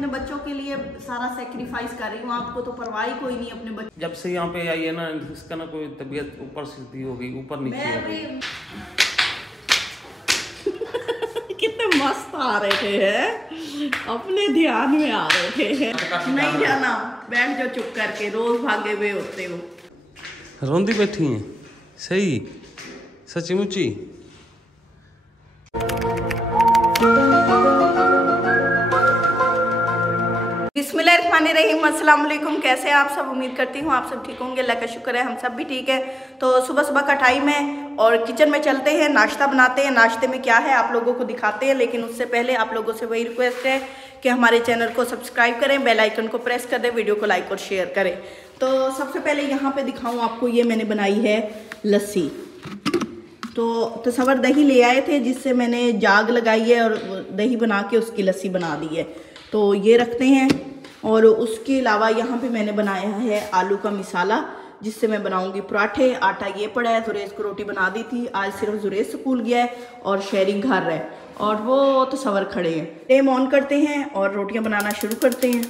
अपने बच्चों के लिए सारा सेक्रीफाइस कर रही हूँ, आपको तो परवाह ही कोई नहीं अपने बच्चों। जब से यहाँ पे आई है ना, इसका ना कोई तबीयत ऊपर सीधी हो गई, ऊपर नीचे हो गई। कितने मस्त आ रहे थे, हैं? अपने ध्यान में आ रहे थे। नहीं जाना, बैठ जाओ चुप करके, रोज भागे हुए होते हो। रोंदी बैठी है सही, सच्ची मुच्ची। बिस्मिल्लाहिर्रहमानिर्रहीम, अस्सलाम वालेकुम। कैसे हैं आप सब? उम्मीद करती हूँ आप सब ठीक होंगे। अल्लाह का शुक्र है हम सब भी ठीक है। तो सुबह सुबह का टाइम है और किचन में चलते हैं, नाश्ता बनाते हैं। नाश्ते में क्या है आप लोगों को दिखाते हैं, लेकिन उससे पहले आप लोगों से वही रिक्वेस्ट है कि हमारे चैनल को सब्सक्राइब करें, बेल आइकन को प्रेस कर दें, वीडियो को लाइक और शेयर करें। तो सबसे पहले यहाँ पर दिखाऊँ आपको, ये मैंने बनाई है लस्सी। तो तसव्वुर दही ले आए थे जिससे मैंने जाग लगाई है और दही बना के उसकी लस्सी बना दी है। तो ये रखते हैं। और उसके अलावा यहाँ पे मैंने बनाया है आलू का मिसाला जिससे मैं बनाऊंगी पराठे। आटा ये पड़ा है, जुरेज को रोटी बना दी थी। आज सिर्फ जुरेज स्कूल गया है और शेरिंग घर है और वो तसव्वुर खड़े हैं। फ्लेम ऑन करते हैं और रोटियां बनाना शुरू करते हैं।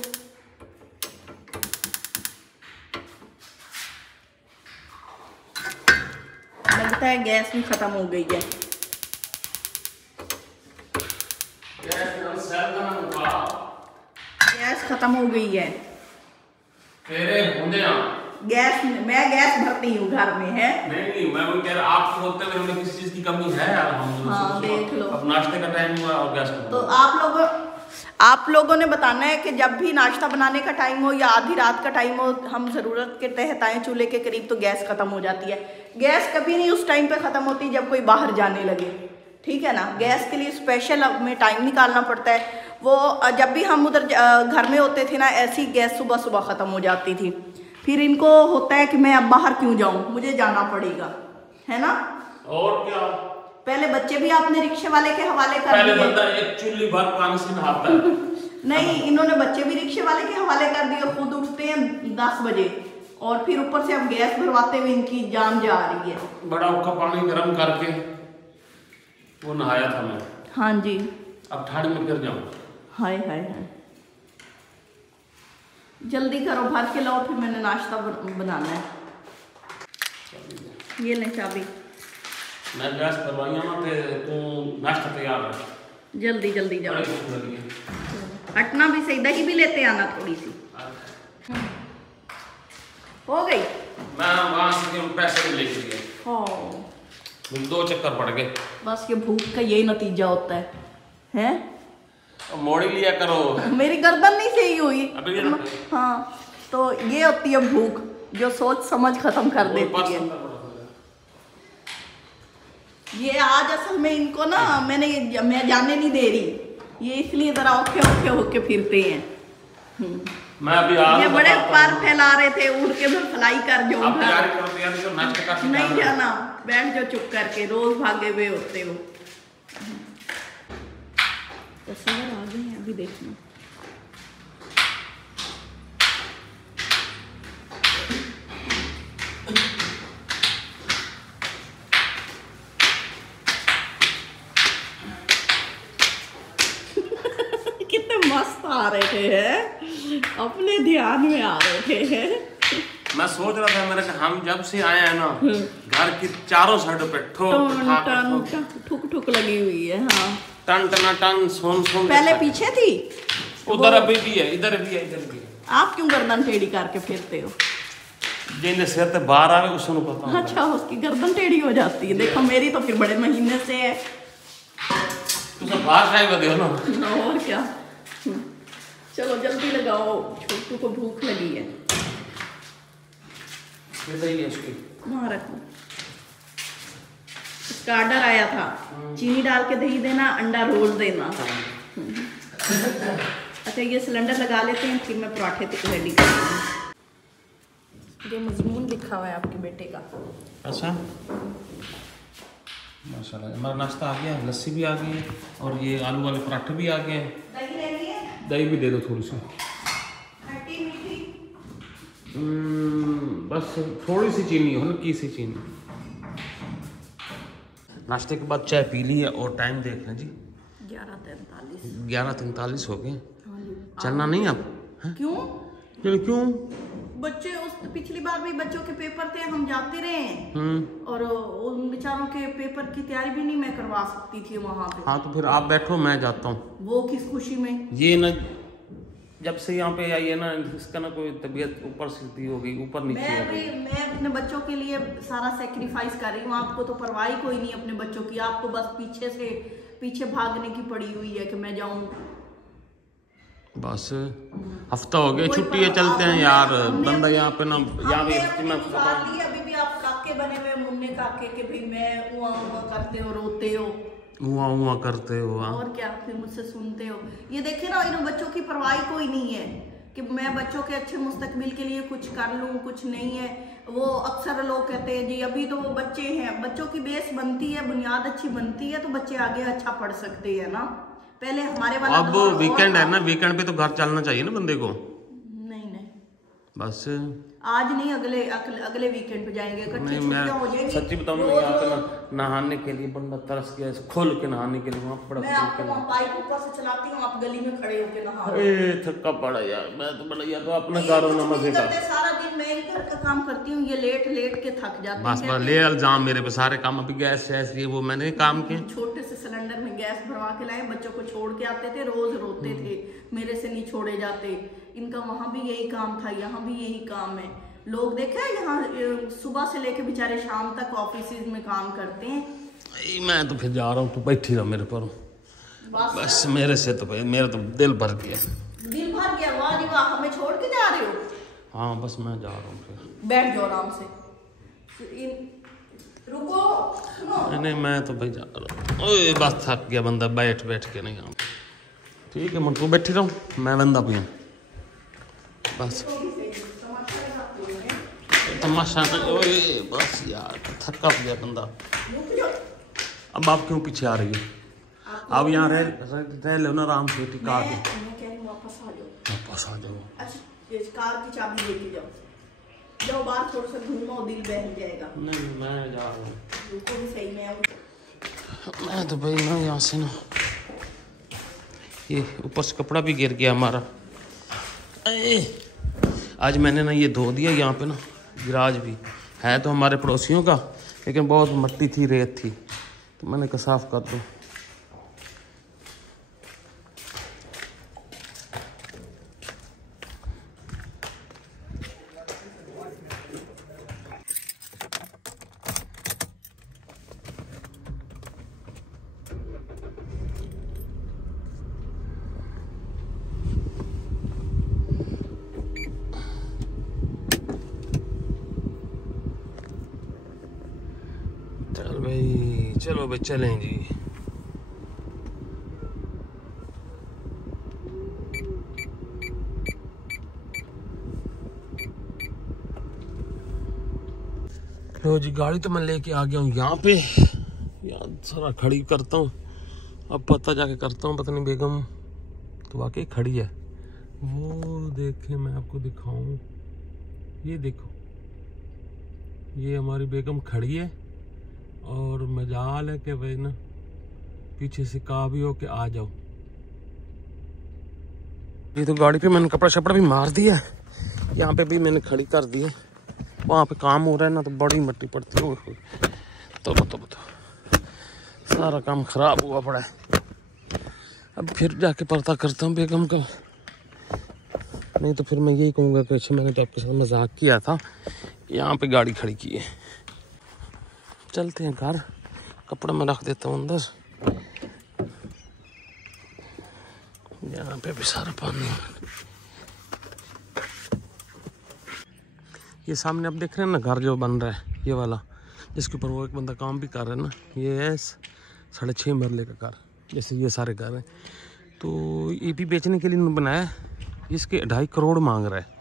लगता है गैस भी ख़त्म हो गई है। गैस खत्म हो गई है। गैस मैं गैस भरती हूँ घर में है। नहीं मैं वो कह रहा, आप होते हुए हमें किसी चीज की कमी है? हाँ देख लो, अब नाश्ते का टाइम हुआ और गैस खत्म। तो आप लोगों ने बताना है कि जब भी नाश्ता बनाने का टाइम हो या आधी रात का टाइम हो, हम ज़रूरत के तहत आए चूल्हे के करीब तो गैस ख़त्म हो जाती है। गैस कभी नहीं उस टाइम पे ख़त्म होती जब कोई बाहर जाने लगे, ठीक है ना। गैस के लिए स्पेशल हमें टाइम निकालना पड़ता है। वो जब भी हम उधर घर में होते थे ना, ऐसी गैस सुबह सुबह ख़त्म हो जाती थी। फिर इनको होता है कि मैं अब बाहर क्यों जाऊं, मुझे जाना पड़ेगा, है ना। और क्या, पहले बच्चे भी आपने रिक्शे वाले के हवाले कर दिए। पहले बंदा एक चुल्ली भर पानी से नहाता है। नहीं, इन्होंने बच्चे भी रिक्शे वाले के हवाले कर दिए। खुद उठते हैं 10 बजे और फिर ऊपर से अब गैस भरवाते हुए इनकी जान जा रही है। बड़ा औखा पानी गर्म करके वो नहाया था मैं। हाँ जी, अब ठंड में फिर जाऊँ। हाय हाय हाय, जल्दी करो, भर के लाओ, फिर मैंने नाश्ता बनाना है। ये ले चाबी। मैं गैस करवाई ना, तू नाश्ता तैयार है, जल्दी जल्दी जाओ। हटना भी सही, दही भी लेते आना थोड़ी सी। हो गई। मैं वहाँ से पैसे भी लेके गया। हाँ, 2 चक्कर पड़ गए। बस ये भूख का यही नतीजा होता है, हैं? मोड़ी लिया करो। मेरी गर्दन नहीं सही हुई अभी। हाँ, तो ये होती है भूख जो सोच समझ खत्म कर देती है। ये आज असल में इनको ना मैं जाने नहीं दे रही, ये इसलिए जरा औखे औखे होके फिरते हैं। मैं अभी ये बड़े पैर फैला रहे थे, उड़ के मैं फ्लाई कर जो। नहीं जाना, बैठ जाओ चुप करके, रोज भागे हुए होते हो। तस्वीर आ गई है, अभी देखना। कितने मस्त आ रहे थे, हैं? अपने ध्यान में आ रहे थे, हैं? मैं सोच रहा था, मेरे हम जब से आए हैं ना, घर की चारों साइडों पे ठुक ठुक लगी हुई है। हाँ, टन टना टन सोन सोन। पहले पीछे थी, उधर अभी भी है, इधर भी है, इधर भी है। आप क्यों गर्दन टेढ़ी करके फिरते हो? जिन्हें सिर ते बाहर आवे उसको पता। अच्छा, उसकी गर्दन टेढ़ी हो जाती है। देखो मेरी तो फिर बड़े महीने से है। तू सब बाहर खाए बदे हो ना। और क्या, चलो जल्दी लगाओ, छोटू को भूख लगी है। वहाँ रखो, इसका ऑर्डर आया था, चीनी डाल के दही देना, अंडा रोल देना। अच्छा, ये सिलेंडर लगा लेते हैं, फिर मैं पराठे रेडी कर दूँ। ये मजमून लिखा हुआ है आपके बेटे का। अच्छा, माशाल्लाह। हमारा नाश्ता आ गया, लस्सी भी आ गई है और ये आलू वाले पराठे भी आ गए हैं। दही लेनी है? दही भी दे दो थोड़ी सी। खट्टी मीठी? बस थोड़ी सी चीनी, हल्की सी चीनी। नाश्ते के बाद चाय पी ली है और टाइम देख लें जी, 11:43। 11:43 हो गए। चलना नहीं अब? क्यों? क्यों? बच्चे उस पिछली बार भी बच्चों के पेपर थे, हम जाते रहे और उन बेचारों के पेपर की तैयारी भी नहीं मैं करवा सकती थी वहाँ पे। हाँ तो फिर आप बैठो, मैं जाता हूँ। वो किस खुशी में? ये ना जब से यहाँ पे आई है ना, इसका ना कोई तबीयत ऊपर सीधी हो गई, ऊपर नीचे हो गई। मैं अपने बच्चों के लिए सारा सेक्रीफाइस कर रही हूँ। आपको तो परवाह ही कोई नहीं अपने बच्चों की, आपको बस पीछे भागने की पड़ी हुई है कि मैं जाऊँ। बस हफ्ता हो गया, छुट्टी है, चलते हैं यार। बंदा यहाँ पे ना अभी भी आप काके बने हुए मुन्ने काके के भी मैं उआ करते हो, रोते हो, उआ करते हो। और क्या, फिर मुझसे सुनते हो। ये देखिए ना, इन बच्चों की परवाह कोई नहीं है कि मैं बच्चों के अच्छे मुस्तकबिल के लिए कुछ कर लूँ, कुछ नहीं है। वो अक्सर लोग कहते हैं जी अभी तो वो बच्चे हैं, बच्चों की बेस बनती है, बुनियाद अच्छी बनती है तो बच्चे आगे अच्छा पढ़ सकते हैं ना। पहले हमारे वाला अब वीकेंड है ना, वीकेंड पे तो घर चलना चाहिए ना बंदे को। नहीं बस आज नहीं, अगले वीकेंड पे जाएंगे, इकट्ठी छुट्टियां हो जाएंगी। सच्ची बताऊं ना, यहाँ पे नहाने के लिए बंदा तरस गया, खोल के नहाने के लिए वहाँ पड़ा। मैं आपको वहाँ पाइप ऊपर से चलाती हूँ, आप गली में खड़े होके नहा। थक्का पड़ा यार, मैं तो बड़ा यार, तो अपना घर होना मजे का। सारा दिन मैं ही घर का काम करती हूँ, ये लेट के थक जाते हैं। बस ले इल्जाम मेरे पे सारे काम। अभी गैस शैस ये वो मैंने काम किए। छोटे से सिलेंडर में गैस भरवा के लाए, बच्चों को छोड़ के आते थे, रोज रोते थे मेरे से नहीं छोड़े जाते। इनका वहाँ भी यही काम था, यहाँ भी यही काम है। लोग देखे यहाँ सुबह से लेके बेचारे शाम तक ऑफिस में काम करते हैं। मैं तो फिर जा रहा हूँ, तो बैठी रहा मेरे पर। बस मेरे से तो मेरा तो दिल भर गया। दिल भर गया? वाह जी वाह, हमें छोड़ के जा रहे हो? हाँ बस मैं जा रहा हूँ, फिर बैठ जाओ आराम से। रुको। नहीं मैं तो भाई जा रहा हूँ, बस थक गया बंदा बैठ के नहीं। यहाँ ठीक है, मैं तू बैठी रहूँ, मैं बंदा पिया बस। तमाशा नहीं, बस यार थका गया बंदा। अब आप क्यों पीछे आ रही हो? अब यहाँ रह लो ना आराम से, कार वापस आ जाओ। अच्छा कार की चाबी लेके जाओ बाहर, थोड़ा सा घूमो, दिल बहल जाएगा। नहीं मैं जा रहा हूँ। रुको भी सही, मैं तो भाई ना यहाँ से ना, ये ऊपर से कपड़ा भी गिर गया हमारा। आज मैंने ना ये धो दिया। यहाँ पे ना गिराज भी है तो हमारे पड़ोसियों का, लेकिन बहुत मट्टी थी, रेत थी, तो मैंने कहा साफ कर दूँ। चलो भाई चलें जी। लो जी, गाड़ी तो मैं लेके आ गया हूँ यहाँ पे। यार सारा खड़ी करता हूँ, अब पता जाके करता हूँ। पता नहीं बेगम तो वाकई खड़ी है। वो देखे, मैं आपको दिखाऊं, ये देखो, ये हमारी बेगम खड़ी है और मजाल है कि भाई ना पीछे से कहा भी हो कि आ जाओ। ये तो गाड़ी पे मैंने कपड़ा शपड़ा भी मार दिया, यहाँ पे भी मैंने खड़ी कर दी है। वहाँ पे काम हो रहा है ना, तो बड़ी मिट्टी पड़ती है। तो सारा काम खराब हुआ पड़ा है। अब फिर जाके पता करता हूँ बेगम का, नहीं तो फिर मैं यही कहूँगा कि अच्छा मैंने तो आपके साथ मजाक किया था, यहाँ पे गाड़ी खड़ी की है। चलते हैं घर, कपड़ा मैं रख देता हूँ अंदर। यहाँ पे भी सारा पानी। ये सामने आप देख रहे हैं ना घर जो बन रहा है, ये वाला जिसके ऊपर वो एक बंदा काम भी कर रहा है ना, ये है 6.5 मरले का घर, जैसे ये सारे घर हैं। तो ये भी बेचने के लिए बनाया है, इसके 2.5 करोड़ मांग रहा है।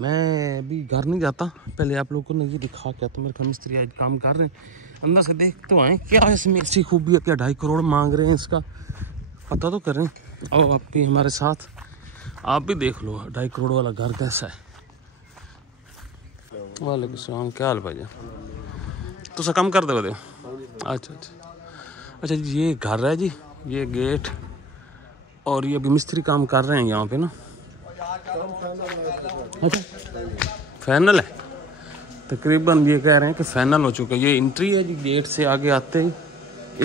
मैं अभी घर नहीं जाता, पहले आप लोगों को ना ये दिखा के आता। मेरे घर मिस्त्री आज काम कर रहे हैं, अंदर से देख तो आए क्या इसमें ऐसी खूबियत, या 2.5 करोड़ मांग रहे हैं, इसका पता तो करें। और आप भी हमारे साथ, आप भी देख लो 2.5 करोड़ वाला घर कैसा है। वालेकुम सलाम, क्या हाल भाई? तो कम कर दो। अच्छा, ये घर है जी, ये गेट और ये अभी मिस्त्री काम कर रहे हैं यहाँ पे ना। अच्छा फाइनल है, तकरीबन ये कह रहे हैं कि फाइनल हो चुका है। ये एंट्री है जी, गेट से आगे आते ही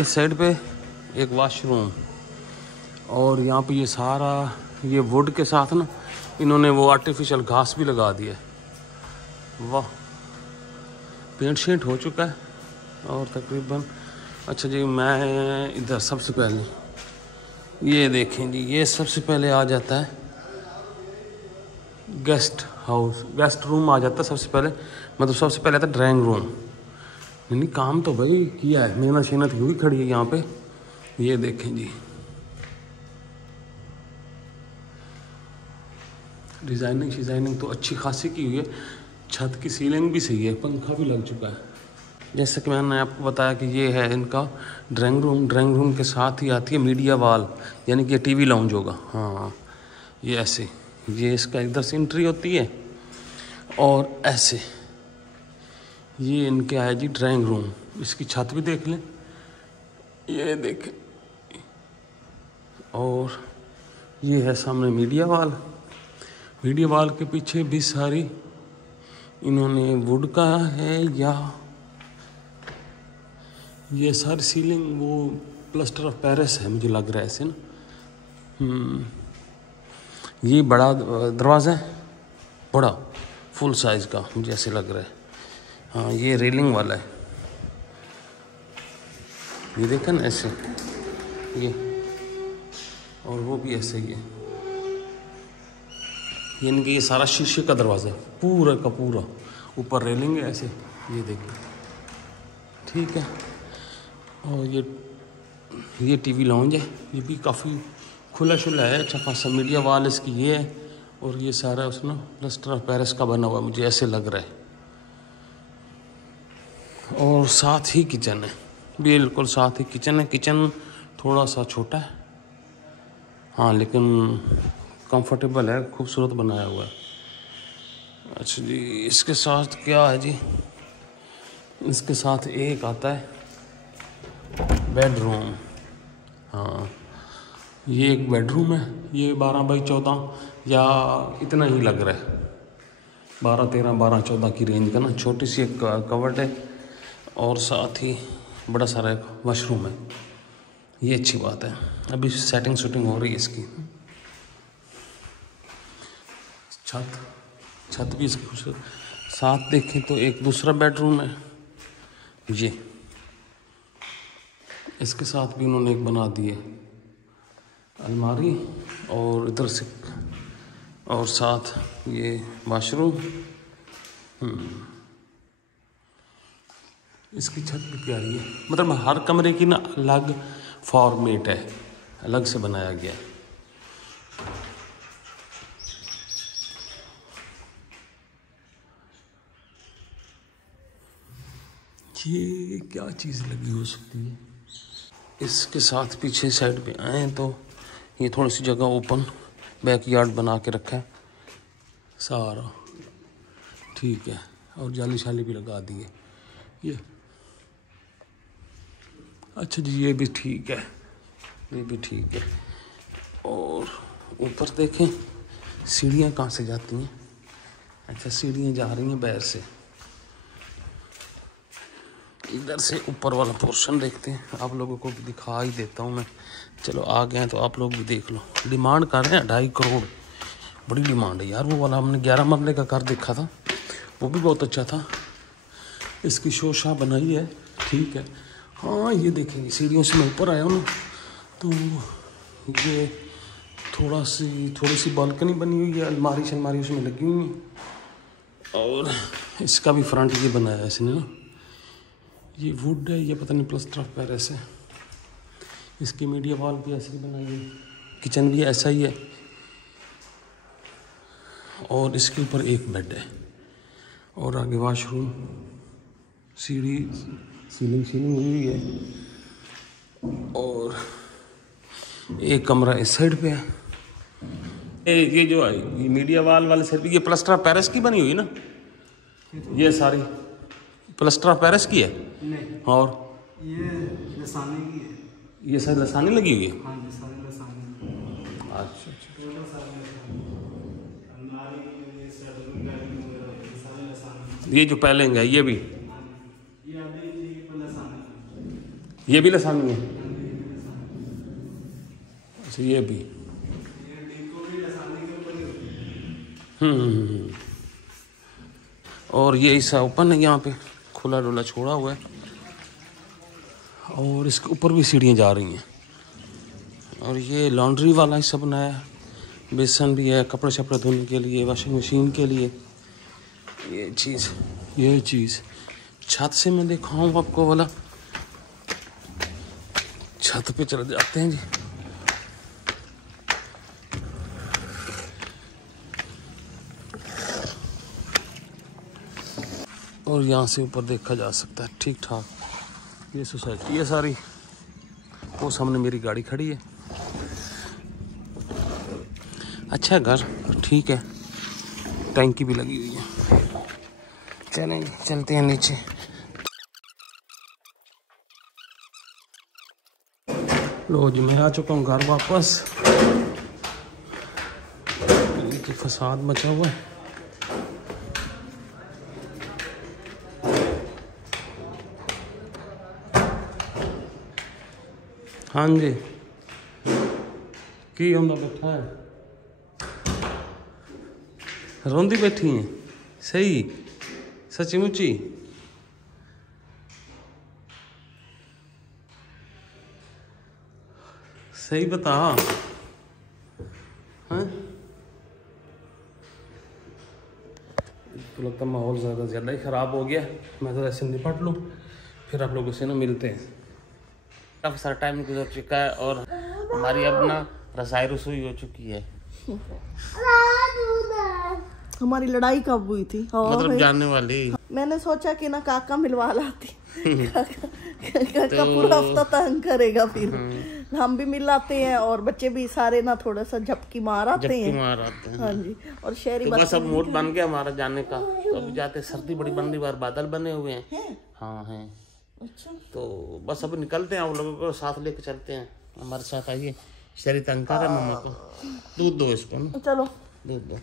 इस साइड पे एक वॉशरूम, और यहाँ पे ये सारा ये वुड के साथ ना इन्होंने वो आर्टिफिशियल घास भी लगा दिया है। वाह, पेंट शेंट हो चुका है और तकरीबन। अच्छा जी, मैं इधर सबसे पहले ये देखें जी, ये सबसे पहले आ जाता है गेस्ट हाउस, गेस्ट रूम आ जाता है सबसे पहले, मतलब सबसे पहले आता है ड्राइंग रूम। नहीं काम तो भाई किया है, मेहनत शेनत हुई खड़ी है यहाँ पे। ये देखें जी, डिज़ाइनिंग तो अच्छी खासी की हुई है। छत की सीलिंग भी सही है, पंखा भी लग चुका है। जैसे कि मैंने आपको बताया कि ये है इनका ड्राइंग रूम के साथ ही आती है मीडिया वॉल, यानी कि टीवी लाउंज होगा। हाँ ये ऐसे, ये इसका इधर से एंट्री होती है और ऐसे ये इनके आया जी ड्राइंग रूम। इसकी छत भी देख लें, ये देखें, और ये है सामने मीडिया वॉल के पीछे भी सारी इन्होंने वुड का है, या ये सारी सीलिंग वो प्लास्टर ऑफ पेरिस है मुझे लग रहा है ऐसे ना। ये बड़ा दरवाज़ा है, बड़ा फुल साइज़ का मुझे ऐसे लग रहा है। हाँ ये रेलिंग वाला है, ये देखा ना ऐसे, ये और वो भी ऐसे ही है। यानी कि ये सारा शीशे का दरवाज़ा है पूरा का पूरा, ऊपर रेलिंग है ऐसे, ये देखिए ठीक है। और ये टीवी लाउंज है, ये भी काफ़ी खुला शुला है, अच्छा खासा। मीडिया वॉल इसकी ये है, और ये सारा उसमें प्लास्टर ऑफ पेरिस का बना हुआ मुझे ऐसे लग रहा है। और साथ ही किचन है, बिल्कुल साथ ही किचन है। किचन थोड़ा सा छोटा है हाँ, लेकिन कंफर्टेबल है, खूबसूरत बनाया हुआ है। अच्छा जी, इसके साथ क्या है जी, इसके साथ एक आता है बेडरूम। हाँ ये एक बेडरूम है, ये 12x14 या इतना ही लग रहा है, 12-13 12-14 की रेंज का ना। छोटी सी एक कवर्ड है और साथ ही बड़ा सारा एक वॉशरूम है, ये अच्छी बात है। अभी सेटिंग शूटिंग हो रही है इसकी। छत भी इसकी खूबसूरत। साथ देखें तो एक दूसरा बेडरूम है ये, इसके साथ भी उन्होंने एक बना दी है अलमारी, और इधर से और साथ ये वॉशरूम। इसकी छत भी प्यारी है, मतलब हर कमरे की ना अलग फॉर्मेट है, अलग से बनाया गया है। ये क्या चीज़ लगी हो सकती है। इसके साथ पीछे साइड पे आए तो ये थोड़ी सी जगह ओपन बैकयार्ड बना के रखा है सारा, ठीक है। और जाली शाली भी लगा दी है ये। अच्छा जी, ये भी ठीक है, ये भी ठीक है। और ऊपर देखें सीढ़ियाँ कहाँ से जाती हैं। अच्छा सीढ़ियाँ जा रही हैं बाहर से, इधर से ऊपर वाला पोर्शन देखते हैं, आप लोगों को भी दिखा ही देता हूँ मैं। चलो आ गए हैं तो आप लोग भी देख लो। डिमांड कर रहे हैं 2.5 करोड़, बड़ी डिमांड है यार। वो वाला हमने 11 मरले का घर देखा था, वो भी बहुत अच्छा था। इसकी शोशा बनाई है, ठीक है। हाँ ये देखेंगे सीढ़ियों से मैं ऊपर आया हूँ ना, तो ये थोड़ी सी बालकनी बनी हुई है, अलमारी शलमारी उसमें लगी हुई है। और इसका भी फ्रंट ये बनाया है इसने ना, ये वुड है, ये पता नहीं प्लास्टर ऑफ पेरिस है। इसकी मीडिया वॉल भी ऐसे ही बनाई है, किचन भी ऐसा ही है। और इसके ऊपर एक बेड है और आगे वॉशरूम, सीलिंग हुई है। और एक कमरा इस साइड पे है। ये जो है ये मीडिया वॉल वाले साइड पे, ये प्लास्टर ऑफ पेरिस की बनी हुई ना, ये सारी प्लास्टर ऑफ पेरिस की है। नहीं, और ये लसानी की है। ये शायद लसानी लगी हुई है। हाँ, ये सारी लसानी। अच्छा ये जो पैलेंग है ये भी लसानी है। अच्छा ये भी और ये ऐसा ओपन है, यहाँ पे खुला डुला छोड़ा हुआ है और इसके ऊपर भी सीढ़ियाँ जा रही हैं। और ये लॉन्ड्री वाला हिस्सा बनाया है, बेसन भी है कपड़े शपड़े धोने के लिए, वॉशिंग मशीन के लिए। ये चीज़ छत से मैं दिखाऊँ आपको वाला, छत पे चले जाते हैं जी। और यहाँ से ऊपर देखा जा सकता है ठीक ठाक। ये सोसाइटी है सारी, वो सामने मेरी गाड़ी खड़ी है। अच्छा घर ठीक है, टैंकी भी लगी हुई है। चलेंगे चलते हैं नीचे। लो जी मैं आ चुका हूँ घर वापस। ये फसाद मचा हुआ है। हाँ जी की हम बैठा है, रोंदी बैठी हैं सही सची मुची। सही बता हाँ। तो लगता माहौल ज़्यादा ही ख़राब हो गया। मैं तो ऐसे निपट लूँ, फिर आप लोगों से ना मिलते हैं। काफ़ी सारा टाइम गुजर चुका है और हमारी अब ना रसाई रसोई हो चुकी है। हमारी लड़ाई कब हुई थी? मतलब जानने वाली। मैंने सोचा कि ना काका मिलवा लाती। काका पूरा हफ्ता तंग करेगा, फिर हम भी मिल आते हैं और बच्चे भी सारे ना थोड़ा सा झपकी मार आते हैं। हाँ जी। और शहरी तो बस अब मूड बन गया हमारा जाने का। तो अभी जाते, सर्दी बड़ी बन रही, बार बादल बने हुए हैं। हाँ हैं। अच्छा तो बस अब निकलते हैं, आप लोगों को साथ लेके चलते हैं। हमारे साथ आइए। शहरी तंग कर है, मम्मा को दूध दो इसको ना। चलो दूध दो।